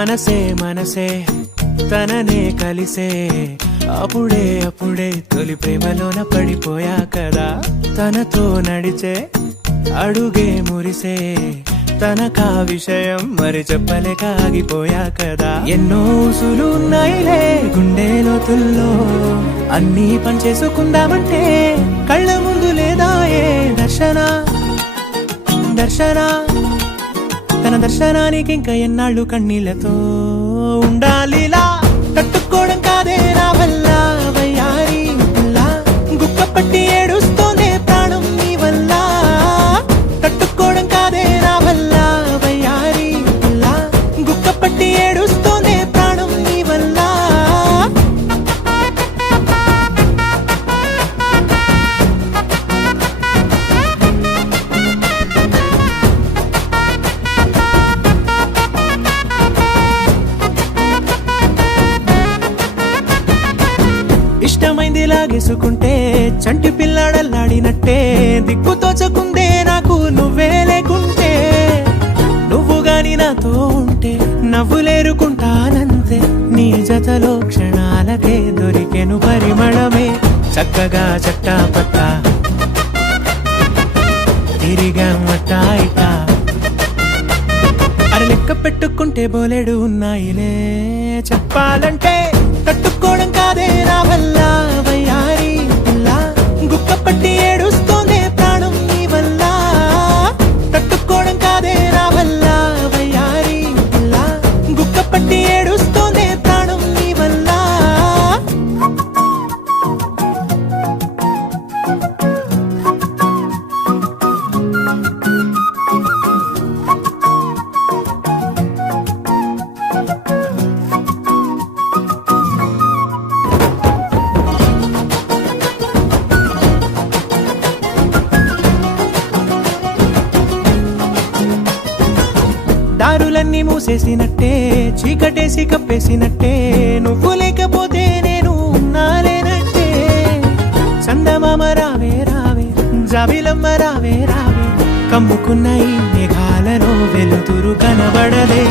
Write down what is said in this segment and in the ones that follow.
మనసే మనసే తననే కలిసే అప్పుడే అప్పుడే తొలి ప్రేమలోన పడిపోయా కదా తనతో నడిచే అడుగే మురిసే తనకా విషయం మరి చెప్పలేక ఆగిపోయా కదా ఎన్నో ఊసులు ఉన్నాయిలే గుండె లోతుల్లో అన్నీ పనిచేసుకుందామంటే కళ్ళ ముందు లేదా ఏ దర్శన దర్శన తన దర్శనానికి ఇంకా ఎన్నాళ్ళు కన్నీళ్లతో ఉండాలిలా తట్టుకోవడం కాదే నా వల్ల వయ్యారి గుక్క పట్టి ఏడుస్తోందే ప్రాణం నీ వల్ల తట్టుకోవడం కాదే నా వల్ల వయ్యారి గుక్క పట్టి ఏడుస్తోందే ప్రాణం నీ వల్ల ఇష్టమైంది లాగేసుకుంటే చంటి పిల్లాడల్లాడినట్టే దిక్కు తోచకుందే నాకు నువ్వే లేకుంటే నువ్వు గాని నాతో ఉంటే నవ్వులేరుకుంటానంతే నీ జతలో క్షణాలకే దొరికెను పరిమళమే చక్కగా చట్టా పట్టా తిరిగా మట్టా ఇట్టా అర లెక్క పెట్టుకుంటే బోలెడు ఉన్నాయిలే చెప్పాలంటే తట్టుకోవడం కాదే నా వల్ల వయ్యారి గుక్క పట్టి ఏడుస్తోందే ప్రాణం నీ వల్ల తట్టుకోవడం కాదే నా వల్ల వయ్యారి గుక్క పట్టి ఏడుస్తోందే ప్రాణం నీ వల్ల దారులన్నీ మూసేసినట్టే చీకటేసి కప్పేసినట్టే నువ్వు లేకపోతే నేను ఉన్నాలేనట్టే చందమామ రావే రావే జాబిలమ్మ రావే రావే కమ్ముకున్న ఈ మేఘాలలో వెలుతురు కనబడలే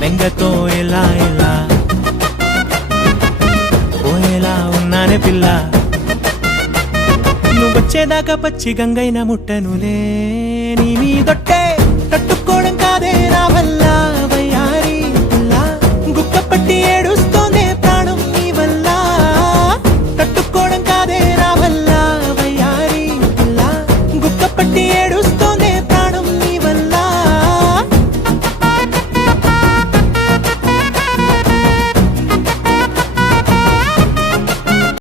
బెంగతో ఎలా ఎలా పోయేలా ఉన్నానే పిల్ల నువ్వొచ్చేదాకా పచ్చి గంగైన ముట్టనులే నీ మీదొట్టే